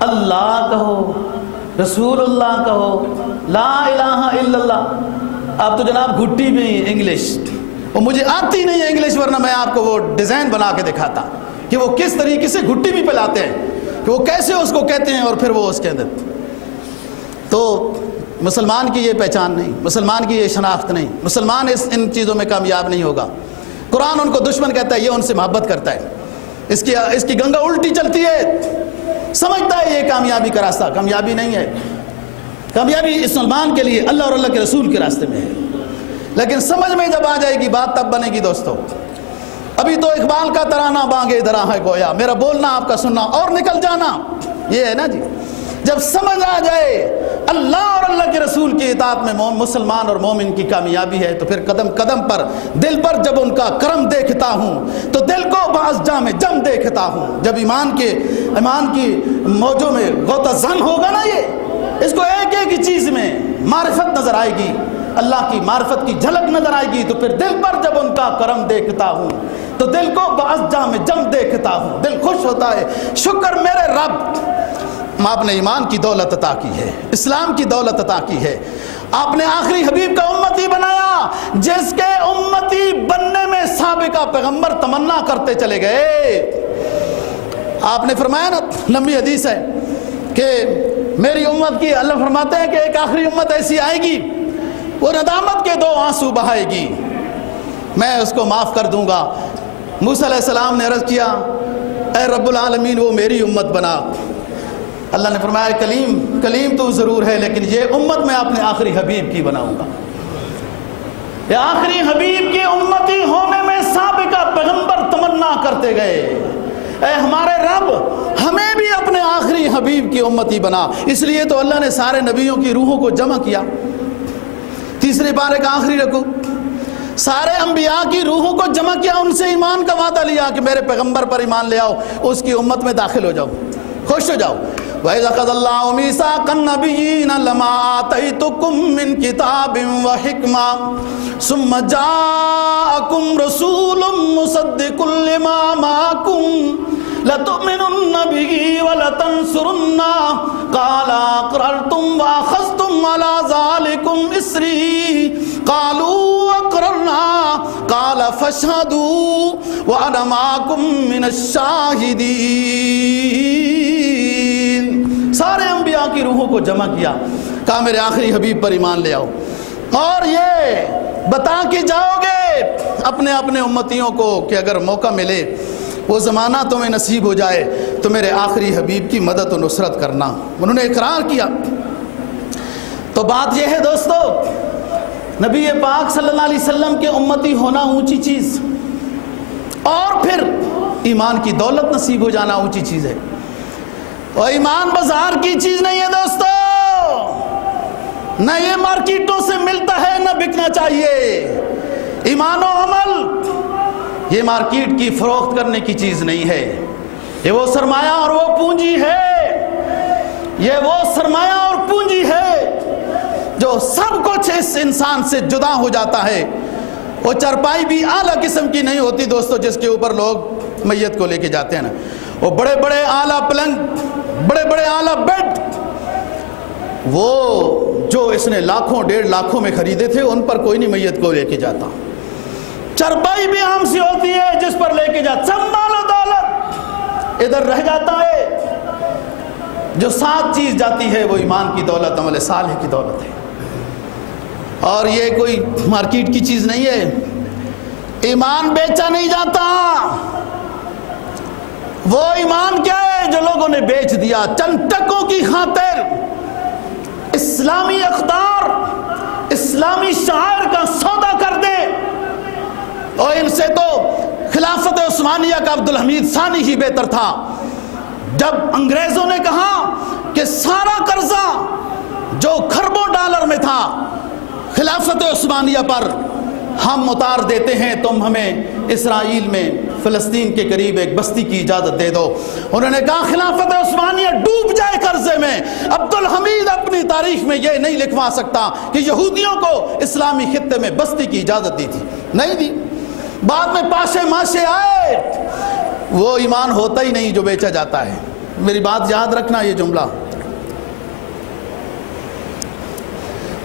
اللہ کہو، رسول اللہ کہو، لا الہ الا اللہ۔ اب تو جناب گھٹی بھی انگلش، وہ مجھے آتی نہیں ہے انگلش، ورنہ میں آپ کو وہ ڈیزائن بنا کے دکھاتا کہ وہ کس طریقے سے گھٹی بھی پلاتے ہیں، کہ وہ کیسے اس کو کہتے ہیں، اور پھر وہ اس کے اندر۔ تو مسلمان کی یہ پہچان نہیں، مسلمان کی یہ شناخت نہیں، مسلمان ان چیزوں میں کامیاب نہیں ہوگا۔ قرآن ان کو دشمن کہتا ہے، یہ ان سے محبت کرتا ہے، اس کی گنگا الٹی چلتی ہے، سمجھتا ہے یہ کامیابی کا راستہ، کامیابی نہیں ہے۔ کامیابی اس مسلمان کے لیے اللہ اور اللہ کے رسول کے راستے میں ہے، لیکن سمجھ میں جب آ جائے گی بات تب بنے گی دوستو۔ ابھی تو اقبال کا ترانہ بانگے درا ہے گویا، میرا بولنا آپ کا سننا اور نکل جانا، یہ ہے نا جی۔ جب سمجھ آ جائے اللہ اور اللہ کے رسول کی اطاعت میں مسلمان اور مومن کی کامیابی ہے، تو پھر قدم قدم پر دل پر جب ان کا کرم دیکھتا ہوں تو دل کو بعض جام جم دیکھتا ہوں۔ جب ایمان کی موجوں میں غوطہ زن ہوگا نا، یہ اس کو ایک ایک چیز میں معرفت نظر آئے گی، اللہ کی معرفت کی جھلک نظر آئے گی، تو پھر دل پر جب ان کا کرم دیکھتا ہوں تو دل کو بعض جام جم دیکھتا ہوں، دل خوش ہوتا ہے، شکر میرے رب، آپ نے ایمان کی دولت عطا کی ہے، اسلام کی دولت عطا کی ہے، آپ نے آخری حبیب کا امتی بنایا، جس کے امتی بننے میں سابقہ پیغمبر تمنا کرتے چلے گئے۔ آپ نے فرمایا نا، لمبی حدیث ہے کہ میری امت کی، اللہ فرماتے ہیں کہ ایک آخری امت ایسی آئے گی، وہ ندامت کے 2 آنسو بہائے گی، میں اس کو معاف کر دوں گا۔ موسیٰ علیہ السلام نے عرض کیا، اے رب العالمین وہ میری امت بنا۔ اللہ نے فرمایا، کلیم تو ضرور ہے، لیکن یہ امت میں اپنے آخری حبیب کی بناؤں گا۔ یہ آخری حبیب کی امتی ہونے میں سابقہ پیغمبر تمنا کرتے گئے، اے ہمارے رب ہمیں بھی اپنے آخری حبیب کی امتی بنا۔ اس لیے تو اللہ نے سارے نبیوں کی روحوں کو جمع کیا، تیسرے پارے کا آخری رکوع، سارے انبیاء کی روحوں کو جمع کیا، ان سے ایمان کا وعدہ لیا کہ میرے پیغمبر پر ایمان لے آؤ، اس کی امت میں داخل ہو جاؤ، خوش ہو جاؤ۔ وَإِذَا أَخَذَ اللَّهُ مِيثَاقَ النَّبِيِّينَ لَمَا آتَيْتُكُم مِّن كِتَابٍ وَحِكْمَةٍ ثُمَّ جَاءَكُمْ رَسُولٌ مُّصَدِّقٌ لِّمَا مَعَكُمْ لَتُؤْمِنُنَّ بِهِ وَلَتَنصُرُنَّهُ قَالَ أَقْرَرْتُمْ وَأَخَذْتُمْ عَلَىٰ ذَٰلِكُمْ إِصْرِي قَالُوا أَقْرَرْنَا قَالَ فَاشْهَدُوا وَأَنَا مَعَكُم مِّنَ الشَّاهِدِينَ۔ سارے انبیاء کی روحوں کو جمع کیا، کہا میرے آخری حبیب پر ایمان لے آؤ، اور یہ بتا کے جاؤ گے اپنے اپنے امتیوں کو کہ اگر موقع ملے، وہ زمانہ تمہیں نصیب ہو جائے تو میرے آخری حبیب کی مدد و نصرت کرنا۔ انہوں نے اقرار کیا۔ تو بات یہ ہے دوستو، نبی پاک صلی اللہ علیہ وسلم کے امتی ہونا اونچی چیز، اور پھر ایمان کی دولت نصیب ہو جانا اونچی چیز ہے، اور ایمان بازار کی چیز نہیں ہے دوستو، نہ یہ مارکیٹوں سے ملتا ہے نہ بکنا چاہیے۔ ایمان و عمل یہ مارکیٹ کی فروخت کرنے کی چیز نہیں ہے، یہ وہ سرمایہ اور وہ پونجی ہے، یہ وہ سرمایہ اور پونجی ہے جو سب کچھ اس انسان سے جدا ہو جاتا ہے۔ وہ چرپائی بھی اعلیٰ قسم کی نہیں ہوتی دوستو، جس کے اوپر لوگ میت کو لے کے جاتے ہیں نا، وہ بڑے بڑے اعلیٰ پلنگ، بڑے بڑے اعلیٰ بیڈ، وہ جو اس نے لاکھوں 1.5 لاکھوں میں خریدے تھے، ان پر کوئی نہیں میت کو لے کے جاتا۔ چرپائی بھی عام سی ہوتی ہے جس پر لے کے جاتا، سب مال و دولت ادھر رہ جاتا ہے۔ جو 7 چیز جاتی ہے وہ ایمان کی دولت، عمل صالح کی دولت ہے، اور یہ کوئی مارکیٹ کی چیز نہیں ہے۔ ایمان بیچا نہیں جاتا، وہ ایمان کیا ہے جو لوگوں نے بیچ دیا چند ٹکوں کی خاطر۔ اسلامی اقدار، اسلامی شعائر کا سودا کر دے، اور ان سے تو خلافت عثمانیہ کا عبدالحمید ثانی ہی بہتر تھا۔ جب انگریزوں نے کہا کہ سارا قرضہ جو کھربوں ڈالر میں تھا خلافت عثمانیہ پر ہم اتار دیتے ہیں، تم ہمیں اسرائیل میں فلسطین کے قریب ایک بستی کی اجازت دے دو، انہوں نے کہا خلافت عثمانیہ ڈوب جائے قرضے میں۔ عبدالحمید اپنی تاریخ میں یہ نہیں لکھوا سکتا کہ یہودیوں کو اسلامی خطے میں بستی کی اجازت دی تھی، نہیں دی۔ بعد میں پاشے ماشے آئے، وہ ایمان ہوتا ہی نہیں جو بیچا جاتا ہے۔ میری بات یاد رکھنا، یہ جملہ،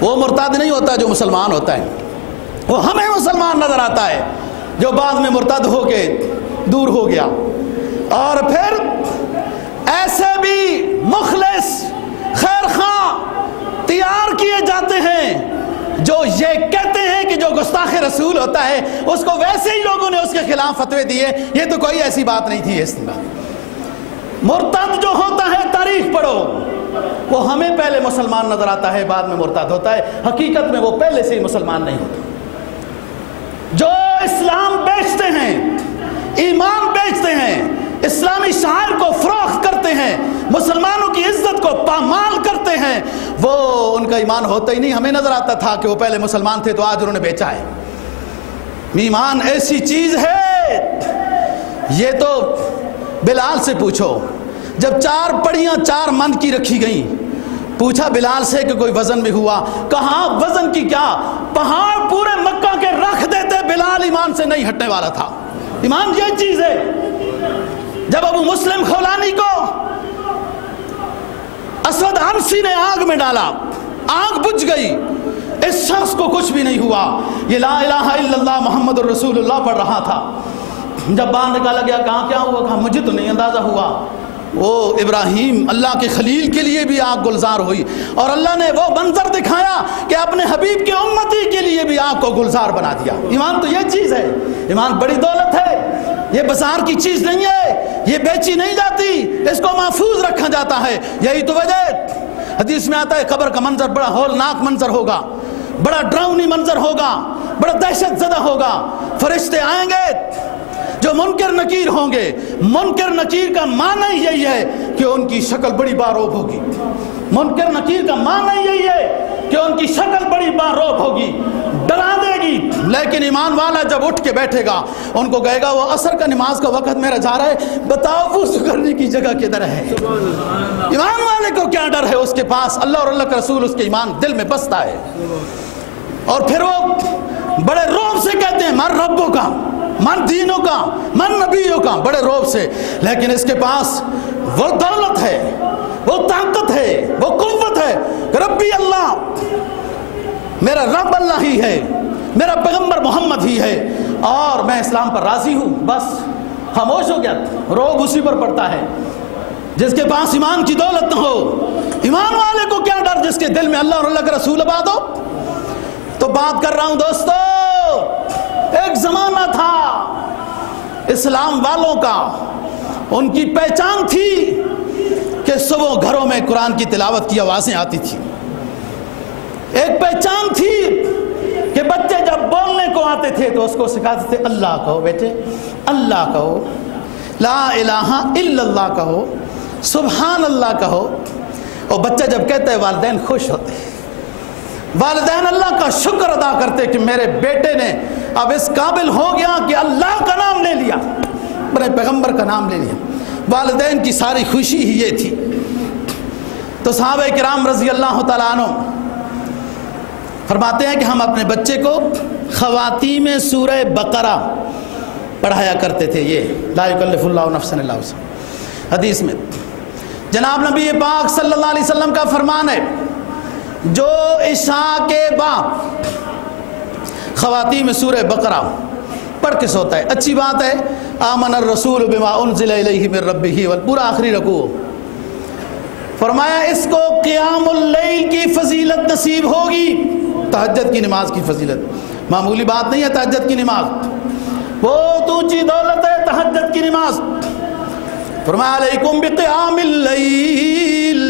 وہ مرتد نہیں ہوتا جو مسلمان ہوتا ہے، وہ ہمیں مسلمان نظر آتا ہے جو بعد میں مرتد ہو کے دور ہو گیا۔ اور پھر ایسے بھی مخلص خیر خواہ تیار کیے جا گستاخ رسول ہوتا ہے اس کو ویسے ہی لوگوں نے اس کے خلاف فتوے دیے. یہ تو کوئی ایسی بات نہیں تھی. اس بات مرتد جو ہوتا ہے تاریخ پڑھو, وہ ہمیں پہلے مسلمان نظر آتا ہے بعد میں مرتد ہوتا ہے, حقیقت میں وہ پہلے سے ہی مسلمان نہیں ہوتا. جو اسلام بیچتے ہیں, ایمان بیچتے ہیں, اسلامی شعائر کو فروخت کرتے ہیں, مسلمانوں کی عزت کو پامال کرتے ہیں, وہ ان کا ایمان ہوتا ہی نہیں. ہمیں نظر آتا تھا کہ وہ پہلے مسلمان تھے تو آج انہوں نے بیچا ہے. ایمان ایسی چیز ہے, یہ تو بلال سے پوچھو. جب 4 پڑیاں 4 من کی رکھی گئیں, پوچھا بلال سے کہ کوئی وزن بھی ہوا, کہا وزن کی کیا, پہاڑ پورے مکہ کے رکھ دیتے, بلال ایمان سے نہیں ہٹنے والا تھا. ایمان یہ چیز ہے. جب ابو مسلم خولانی کو اسود عنسی نے آگ میں ڈالا, آگ بجھ گئی, اس شخص کو کچھ بھی نہیں ہوا, یہ لا الہ الا اللہ محمد الرسول اللہ پڑھ رہا تھا. جب باہر نکالا گیا, کہاں کیا ہوا, کہا مجھے تو نہیں اندازہ ہوا. وہ ابراہیم اللہ کے خلیل کے لیے بھی آگ گلزار ہوئی, اور اللہ نے وہ منظر دکھایا کہ اپنے حبیب کے امتی کے لیے بھی آگ کو گلزار بنا دیا. ایمان تو یہ چیز ہے. ایمان بڑی دولت ہے, یہ بازار کی چیز نہیں ہے, یہ بیچی نہیں جاتی, اس کو محفوظ رکھا جاتا ہے. یہی تو وجہ حدیث میں آتا ہے قبر کا منظر بڑا ہولناک منظر ہوگا, بڑا ڈراؤنی منظر ہوگا, بڑا دہشت زدہ ہوگا. فرشتے آئیں گے جو منکر نکیر ہوں گے. منکر نکیر کا معنی یہی ہے کہ ان کی شکل بڑی باروب ہوگی. منکر نکیر کا معنی یہی ہے کہ ان کی شکل بڑی باروب ہوگی, ڈرا دے گی. لیکن ایمان والا جب اٹھ کے بیٹھے گا, ان کو کہے گا وہ عصر کا نماز کا وقت میرا جا رہا ہے, بتاؤ وضو کرنے کی جگہ کدھر ہے. ایمان والے کو کیا ڈر ہے, اس کے پاس اللہ اور اللہ کا رسول اس کے ایمان دل میں بستا ہے. اور پھر وہ بڑے روب سے کہتے ہیں من ربوں کا, من دینوں کا, من نبیوں کا, بڑے روب سے. لیکن اس کے پاس وہ دولت ہے, وہ طاقت ہے, وہ قوت ہے. ربی اللہ, میرا رب اللہ ہی ہے, میرا پیغمبر محمد ہی ہے, اور میں اسلام پر راضی ہوں. بس خاموش ہو گیا. روب اسی پر پڑتا ہے جس کے پاس ایمان کی دولت نہ ہو. ایمان والے کو کیا ڈر جس کے دل میں اللہ اور اللہ کا رسول آباد ہو. تو بات کر رہا ہوں دوستو, ایک زمانہ تھا اسلام والوں کا, ان کی پہچان تھی کہ صبح گھروں میں قرآن کی تلاوت کی آوازیں آتی تھی. ایک پہچان تھی کہ بچے جب بولنے کو آتے تھے تو اس کو سکھاتے تھے اللہ کہو بیٹے, اللہ کہو, لا الہ الا اللہ کہو, سبحان اللہ کہو. اور بچہ جب کہتا ہے والدین خوش ہوتے ہیں, والدین اللہ کا شکر ادا کرتے کہ میرے بیٹے نے اب اس قابل ہو گیا کہ اللہ کا نام لے لیا, اپنے پیغمبر کا نام لے لیا. والدین کی ساری خوشی ہی یہ تھی. تو صحابہ کرام رضی اللہ تعالیٰ عنہ فرماتے ہیں کہ ہم اپنے بچے کو خواتین میں سورہ بقرہ پڑھایا کرتے تھے. یہ لا یکلف اللہ نفسا الا وسعہا حدیث میں جناب نبی پاک صلی اللہ علیہ وسلم کا فرمان ہے, جو عشاء کے بعد خواتین میں سورہ بقرہ پڑھ کے سوتا ہے, اچھی بات ہے. آمن الرسول بما انزل الیہ من ربہ, پورا آخری رکوع. فرمایا اس کو قیام اللیل کی فضیلت نصیب ہوگی, تہجد کی نماز کی فضیلت. معمولی بات نہیں ہے تہجد کی نماز, بہت اونچی دولت ہے تہجد کی نماز. فرمایا علیکم بقیام اللیل,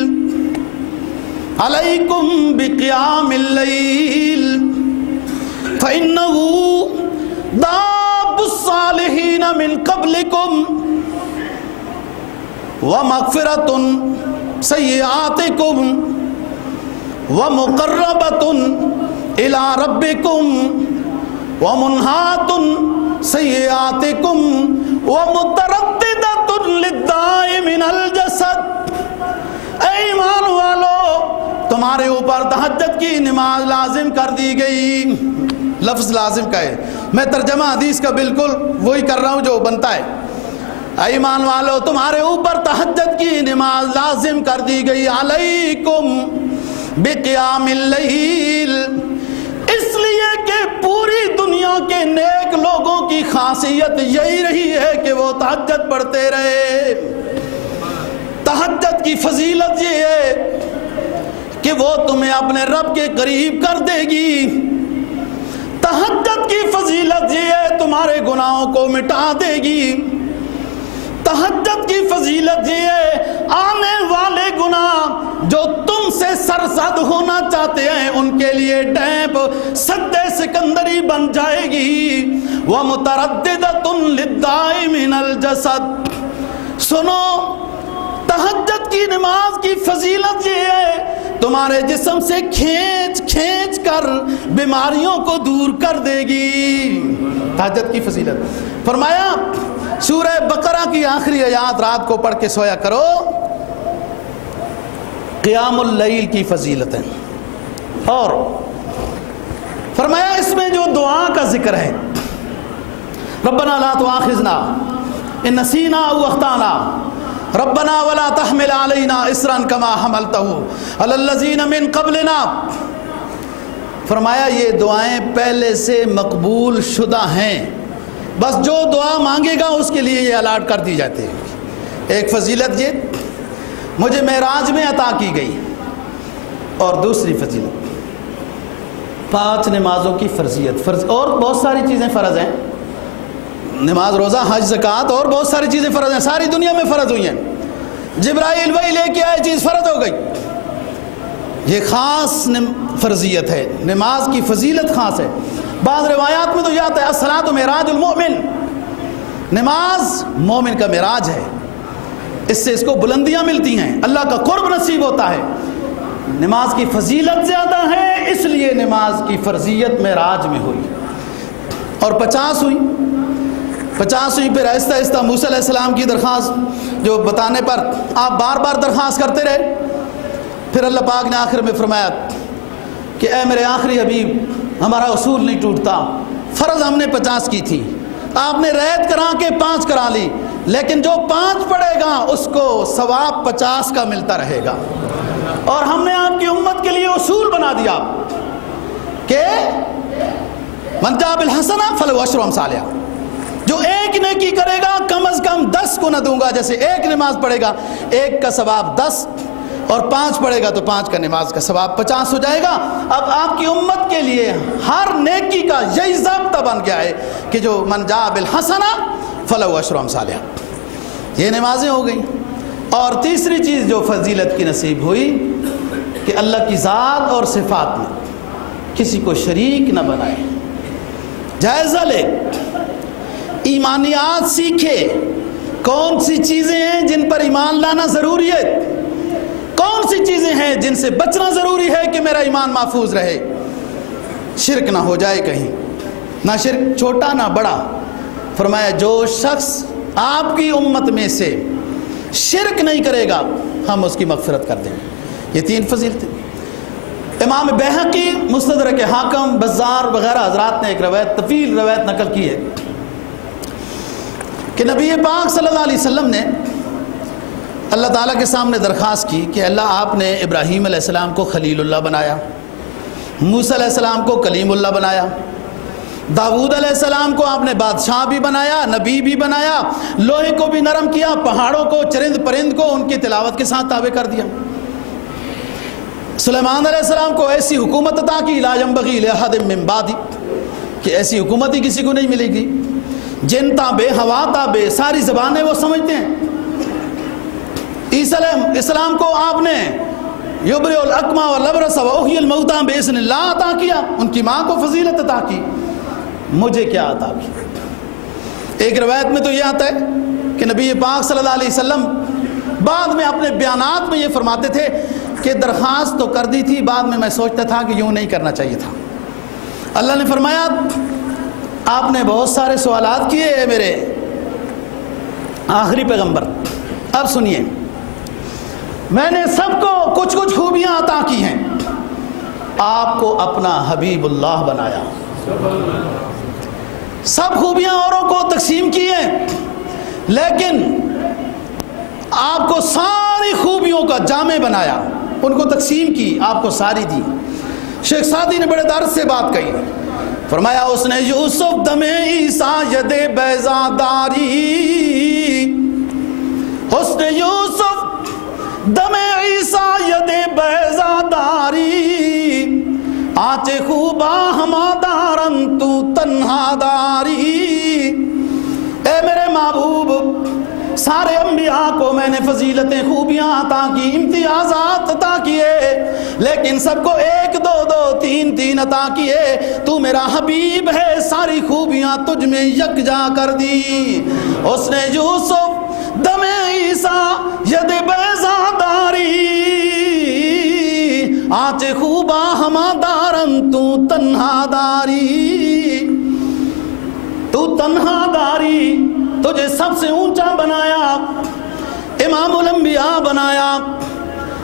علیکم بقیام اللیل فإنہ داب الصالحین من قبلکم ومغفرۃ سیئاتکم ومقربۃ الی ربکم ومنہاۃ سیئاتکم ومترددۃ للداء من الجسد. اے ایمان والو, تمہارے اوپر تہجد کی نماز لازم کر دی گئی. لفظ لازم کا ہے, میں ترجمہ حدیث کا بالکل وہی کر رہا ہوں جو بنتا ہے. اے ایمان والو, تمہارے اوپر تہجد کی نماز لازم کر دی گئی. علیکم بقیام اللیل, اس لیے کہ پوری دنیا کے نیک لوگوں کی خاصیت یہی رہی ہے کہ وہ تہجد پڑھتے رہے. تہجد کی فضیلت یہ ہے کہ وہ تمہیں اپنے رب کے قریب کر دے گی. تہجد کی فضیلت یہ ہے تمہارے گناہوں کو مٹا دے گی. تہجد کی فضیلت یہ ہے آنے والے گناہ جو تم سے سرزد ہونا چاہتے ہیں ان کے لیے ٹیپ سد سکندری بن جائے گی. وَمُتَرَدِّدَةٌ لِلدَّاءِ مِنَ الْجَسَدِ. سنو تہجد کی نماز کی فضیلت یہ ہے تمہارے جسم سے کھینچ کھینچ کر بیماریوں کو دور کر دے گی. تہجد کی فضیلت. فرمایا سورہ بقرہ کی آخری آیات رات کو پڑھ کے سویا کرو. قیام اللیل کی فضیلت ہے. اور فرمایا اس میں جو دعا کا ذکر ہے ربنا لا تؤاخذنا ان نسینا او اخطانا ربنا ولا تحمل علینا اسرا کما حملته علی الذین من قبلنا. فرمایا یہ دعائیں پہلے سے مقبول شدہ ہیں، بس جو دعا مانگے گا اس کے لیے یہ الاٹ کر دی جاتی ہے. ایک فضیلت یہ مجھے معراج میں عطا کی گئی. اور دوسری فضیلت 5 نمازوں کی فرضیت. اور بہت ساری چیزیں فرض ہیں، نماز، روزہ، حج، زکوٰۃ اور بہت ساری چیزیں فرض ہیں، ساری دنیا میں فرض ہوئی ہیں. جبرائیل وہی لے کے آئے چیز فرض ہو گئی. یہ خاص فرضیت ہے، نماز کی فضیلت خاص ہے. بعض روایات میں تو یہ آتا ہے الصلاۃ معراج المؤمن، نماز مومن کا معراج ہے، اس سے اس کو بلندیاں ملتی ہیں، اللہ کا قرب نصیب ہوتا ہے. نماز کی فضیلت زیادہ ہے اس لیے نماز کی فرضیت معراج میں ہوئی. اور 50 ہوئی. پھر آہستہ آہستہ موسیٰ علیہ السلام کی درخواست جو بتانے پر آپ بار بار درخواست کرتے رہے. پھر اللہ پاک نے آخر میں فرمایا کہ اے میرے آخری حبیب ہمارا اصول نہیں ٹوٹتا. فرض ہم نے 50 کی تھی، آپ نے رعایت کرا کے 5 کرا لی، لیکن جو 5 پڑھے گا اس کو ثواب 50 کا ملتا رہے گا. اور ہم نے آپ کی امت کے لیے اصول بنا دیا کہ من جاء بالحسنہ فلہ عشر امثالہا. جو ایک نیکی کرے گا کم از کم 10 کو نہ دوں گا. جیسے ایک نماز پڑھے گا 1 کا ثواب 10، اور 5 پڑھے گا تو 5 کا نماز کا ثواب 50 ہو جائے گا. اب آپ کی امت کے لیے ہر نیکی کا یہی ضابطہ بن گیا ہے کہ جو من جاء بالحسنہ فلہ عشر امثالہا. یہ نمازیں ہو گئیں. اور تیسری چیز جو فضیلت کی نصیب ہوئی کہ اللہ کی ذات اور صفات میں کسی کو شریک نہ بنائے. جائزہ لے، ایمانیات سیکھے، کون سی چیزیں ہیں جن پر ایمان لانا ضروری ہے، کون سی چیزیں ہیں جن سے بچنا ضروری ہے کہ میرا ایمان محفوظ رہے. شرک نہ ہو جائے کہیں، نہ شرک چھوٹا نہ بڑا. فرمایا جو شخص آپ کی امت میں سے شرک نہیں کرے گا ہم اس کی مغفرت کر دیں گے. یہ 3 فضیلتیں. امام بیہقی، مستدرک حاکم، بزار وغیرہ حضرات نے ایک روایت، طویل روایت نقل کی ہے کہ نبی پاک صلی اللہ علیہ وسلم نے اللہ تعالیٰ کے سامنے درخواست کی کہ اللہ آپ نے ابراہیم علیہ السلام کو خلیل اللہ بنایا، موسیٰ علیہ السلام کو کلیم اللہ بنایا، داؤد علیہ السلام کو آپ نے بادشاہ بھی بنایا، نبی بھی بنایا، لوہے کو بھی نرم کیا، پہاڑوں کو، چرند پرند کو ان کی تلاوت کے ساتھ تابع کر دیا. سلیمان علیہ السلام کو ایسی حکومت عطا کی لا ينبغی لأحد من بعدی، کہ ایسی حکومت ہی کسی کو نہیں ملے گی. جن تابع، ہوا تابع، ساری زبانیں وہ سمجھتے ہیں. عیسیٰ علیہ السلام کو آپ نے یبرئ الاکمہ والابرص واحیی الموتیٰ باذن اللہ عطا کیا، ان کی ماں کو فضیلت عطا کی. مجھے کیا عطا کی؟ ایک روایت میں تو یہ آتا ہے کہ نبی پاک صلی اللہ علیہ وسلم بعد میں اپنے بیانات میں یہ فرماتے تھے کہ درخواست تو کر دی تھی، بعد میں میں سوچتا تھا کہ یوں نہیں کرنا چاہیے تھا. اللہ نے فرمایا آپ نے بہت سارے سوالات کیے اے میرے آخری پیغمبر، اب سنیے میں نے سب کو کچھ کچھ خوبیاں عطا کی ہیں، آپ کو اپنا حبیب اللہ بنایا، سب خوبیاں اوروں کو تقسیم کی ہیں، لیکن آپ کو ساری خوبیوں کا جامع بنایا، ان کو تقسیم کی، آپ کو ساری دی. شیخ سعدی نے بڑے درد سے بات کہی، فرمایا اس نے یوسف دم عیسیٰ ید بیضاداری، حسن یوسف دم عیسیٰ ید بیضاداری، آنچ خوبا ہمادارن تو فضیلتیں خوبیاں عطا کی، امتیازات عطا کیے، لیکن سب کو ایک دو دو تین تین عطا کیے۔ تو میرا حبیب ہے، ساری خوبیاں تجھ میں یکجا کر دی۔ اس نے یوسف دم عیسیٰ ید بیضا داری، آج خوبا ہما دارن تو تنہا داری، تو تنہا داری، تجھے سب سے اونچا بنایا، امام الانبیاء بنایا،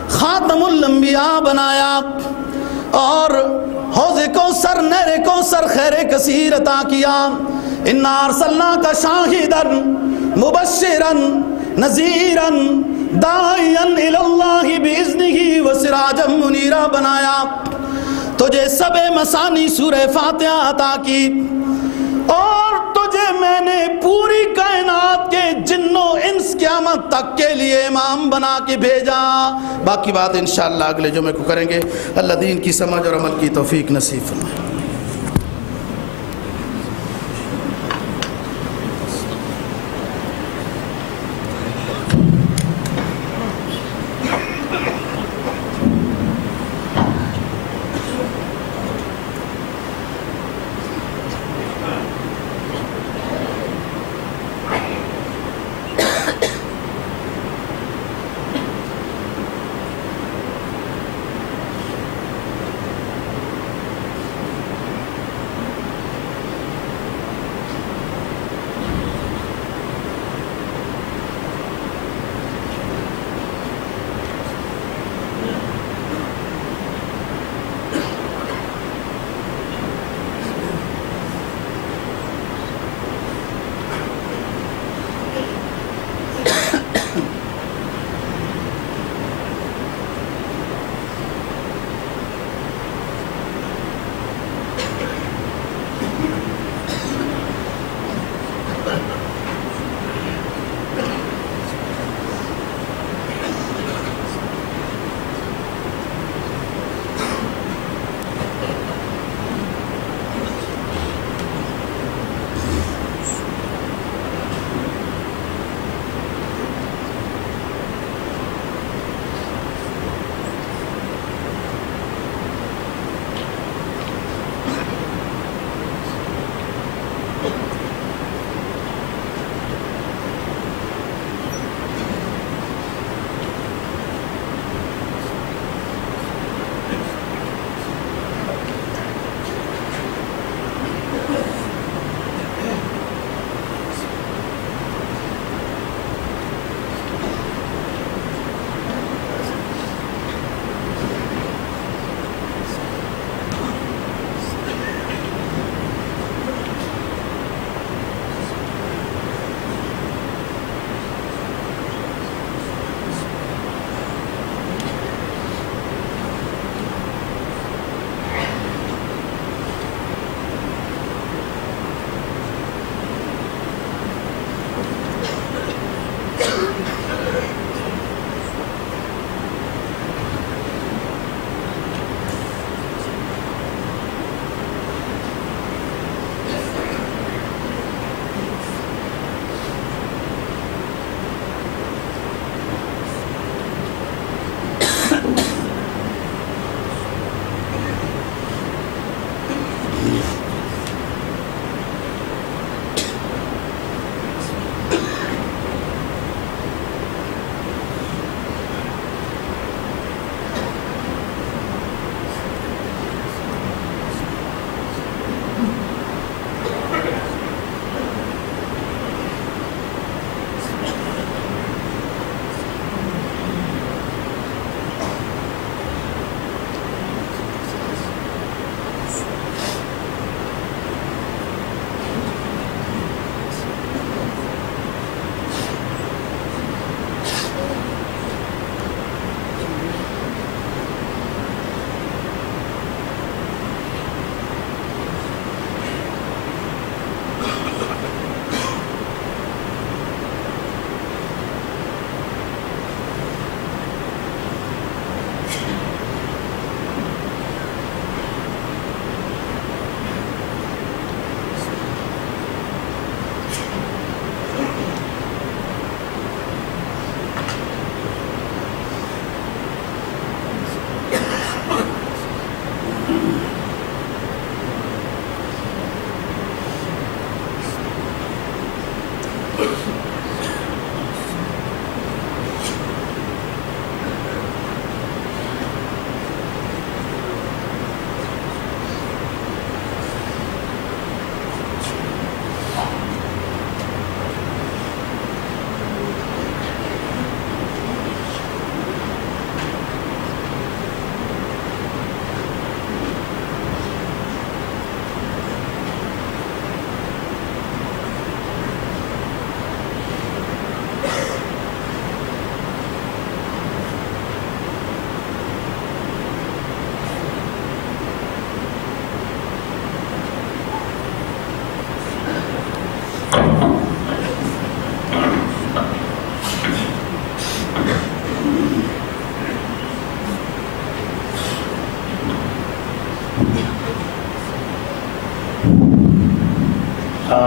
خاتم الانبیاء بنایا، اور حوض کوثر، نہر کوثر، خیر کثیر عطا کیا۔ انا ارسلناک شاہدا مبشرا نذیرا داعیا الی اللہ باذنہ وسراجا منیرا بنایا۔ تجھے سبع مثانی سورہ فاتحہ عطا کی، اور تجھے میں نے پوری کائنات کے جن و انس قیامت تک کے لیے امام بنا کے بھیجا۔ باقی بات انشاءاللہ اگلے جمعے کو کریں گے۔ اللہ دین کی سمجھ اور عمل کی توفیق نصیب فرمائے۔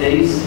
23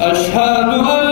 أشهد أن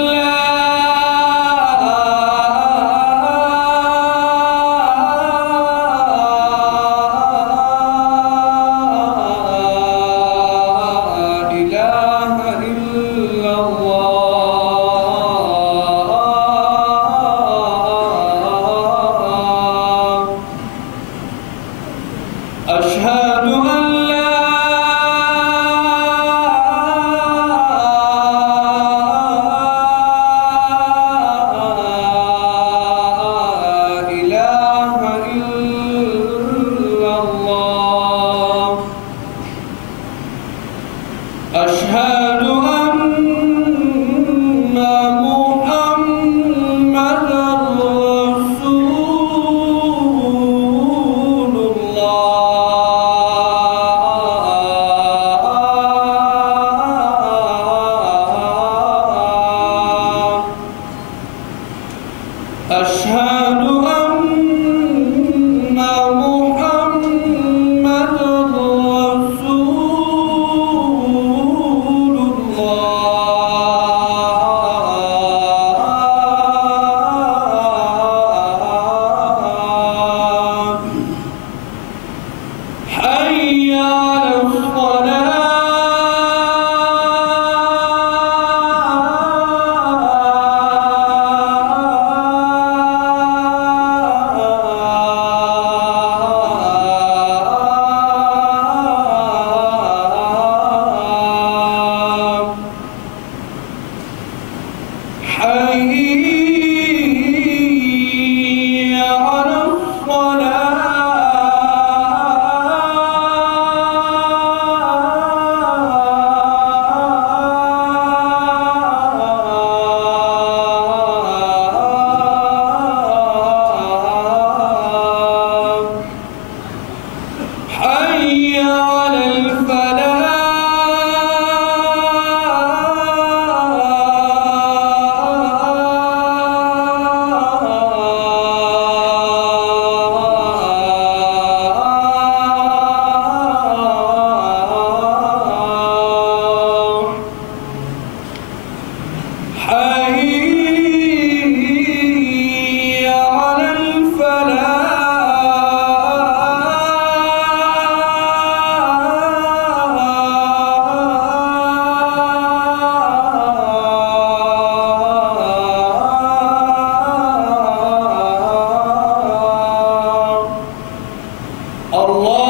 Allah